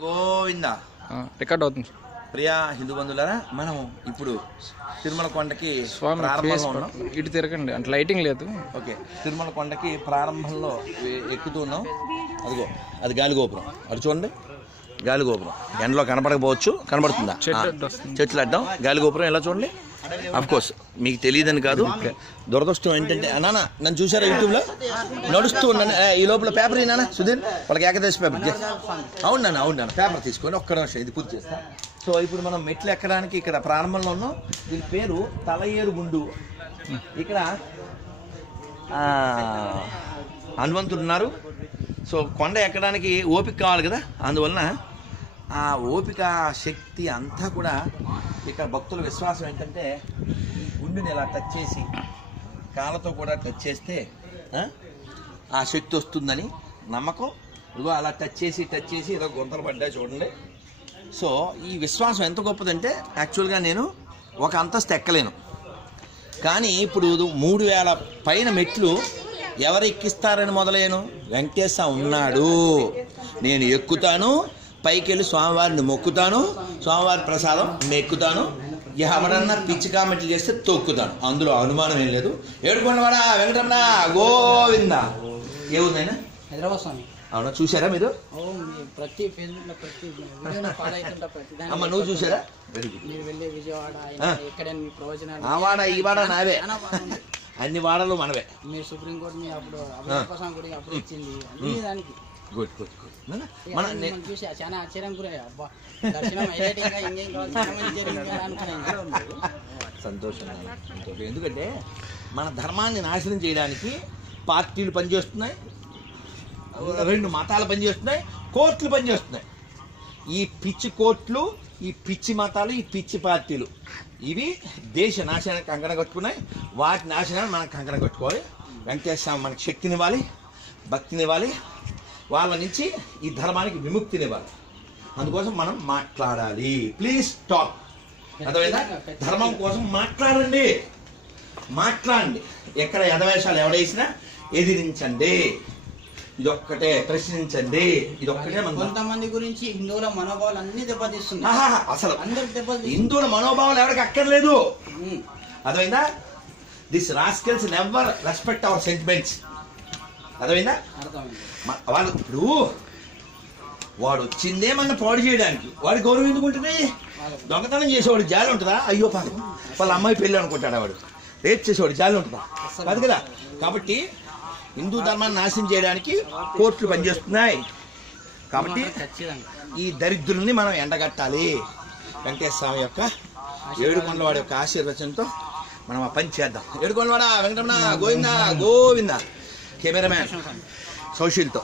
Govinda record అవుతుంది. ప్రియా హిందూ బంధువులారా, మనం ఇప్పుడు తిరుమల కొండకి ప్రారంభంలో ఉన్నాం. ఇటు తిరగండి, అంటే లైటింగ్ లేదు. ఓకే, తిరుమల కొండకి ప్రారంభంలో ఎక్కుతూ ఉన్నాం. అదిగో అది గాలిగోపురం, అది చూడండి గాలిగోపురం. ఎండలో కనపడకపోవచ్చు, కనబడుతుందా? చెట్లు అడ్డం గాలిగోపురం ఎలా చూడండి. అఫ్ కోర్స్ మీకు తెలియదని కాదు, దురదృష్టం ఏంటంటే నాన్న నన్ను చూసారా యూట్యూబ్లో నడుస్తూ ఉన్నాను. ఈ లోపల పేపర్ నాన్న సుధీర్ వాళ్ళకి ఏకదేశ పేపర్. అవును నాన్న పేపర్ తీసుకొని ఒక్క నిమిషం ఇది పూర్తి చేస్తా. సో ఇప్పుడు మనం మెట్లు ఎక్కడానికి ఇక్కడ ప్రారంభంలో ఉన్నాం. దీని పేరు తలయేరు గుండు. ఇక్కడ హనుమంతుడు ఉన్నారు. సో కొండ ఎక్కడానికి ఓపిక కావాలి కదా, అందువలన ఆ ఓపిక శక్తి అంతా కూడా ఇక్కడ భక్తుల విశ్వాసం ఏంటంటే గుండెని ఇలా టచ్ చేసి కాళ్ళతో కూడా టచ్ చేస్తే ఆ శక్తి వస్తుందని నమ్మకం. ఇదిగో అలా టచ్ చేసి ఇలా గుంతలు పడ్డాయి చూడండి. సో ఈ విశ్వాసం ఎంత గొప్పదంటే యాక్చువల్గా నేను ఒక అంతస్తు ఎక్కలేను, కానీ ఇప్పుడు 3000 పైన మెట్లు ఎవరు ఎక్కిస్తారని మొదలయ్యాను. వెంకటేశ్వర ఉన్నాడు, నేను ఎక్కుతాను, పైకి వెళ్ళి స్వామివారిని మొక్కుతాను, స్వామివారి ప్రసాదం మెక్కుతాను, ఎవరన్నా పిచ్చి కామెంట్లు చేస్తే తొక్కుతాను, అందులో అనుమానం ఏం లేదు. ఏడుకొండవాడ వెంకటరమణ గోవింద. ఏ ఊరినైనా? హైదరాబాద్ స్వామి. అవునా, చూసారా మీరు? ప్రతి ఫేస్బుక్ లో ప్రతి అమ్మ నువ్వు చూసారా? మీరు వెళ్ళే విజయవాడ ఎక్కడ మీ ప్రవచనాలు ఆ వాడ ఈ వాడ నావే, అన్ని వాడలు మనవే. మీరు సుప్రీంకోర్టు మీ అప్పుడు అభివృద్ధి కూడా అప్పుడు ఇచ్చింది అన్ని దానికి. Good good good. చూసి చాలా ఆశ్చర్యం గురయ్యా. అబ్బా దర్శనం హైలైటింగ్ ఇంకేం కావాలి. సంతోషం. ఎందుకంటే మన ధర్మాన్ని నాశనం చేయడానికి పార్టీలు పనిచేస్తున్నాయి, 2 మతాలు పనిచేస్తున్నాయి, కోర్టులు పనిచేస్తున్నాయి. ఈ పిచ్చి కోర్టులు, ఈ పిచ్చి మతాలు, ఈ పిచ్చి పార్టీలు ఇవి దేశ నాశనానికి కంకణ కట్టుకున్నాయి. వాటి నాశనాన్ని మనం కంకణ కట్టుకోవాలి. వెంకటేశ్వర స్వామి మనకు శక్తినివ్వాలి, భక్తినివ్వాలి, వాళ్ళ నుంచి ఈ ధర్మానికి విముక్తినివ్వాలి. అందుకోసం మనం మాట్లాడాలి. Please talk. అర్థమైందా? ధర్మం కోసం మాట్లాడండి. ఎక్కడ ఎదవేషాలు ఎవడేసినా ఎదిరించండి. ఇదొక్కటే ప్రశ్నించండి. ఇదొక్కటే కొంతమంది గురించి హిందువుల మనోభావాలు అన్ని దెబ్బతీస్తుంది. అసలు హిందువుల మనోభావాలు ఎవరికి అక్కర్లేదు. అర్థమైందా? This rascals never respect hour sentiments. అర్థమైందా? వాళ్ళు ఇప్పుడు వాడు వచ్చిందే మన పాడు చేయడానికి, వాడి గౌరవం ఎందుకు ఉంటుంది? దొంగతనం చేసేవాడు జాలి ఉంటుందా? అయ్యో పాపం వాళ్ళ అమ్మాయి పెళ్ళి అనుకుంటాడు. వాడు రేప్ చేసేవాడు జాలి ఉంటుందా? కాదు కదా. కాబట్టి హిందూ ధర్మాన్ని నాశనం చేయడానికి కోర్టులు పనిచేస్తున్నాయి. కాబట్టి ఈ దరిద్రుల్ని మనం ఎండగట్టాలి. వెంకటేశ్వర స్వామి యొక్క ఏడుకొండలవాడి యొక్క ఆశీర్వచనంతో మనం ఆ పని చేద్దాం. ఏడుకొండలవాడ వెంకటరమణ గోవింద గోవింద. కెమెరామ్యాన్ సౌశీల్తో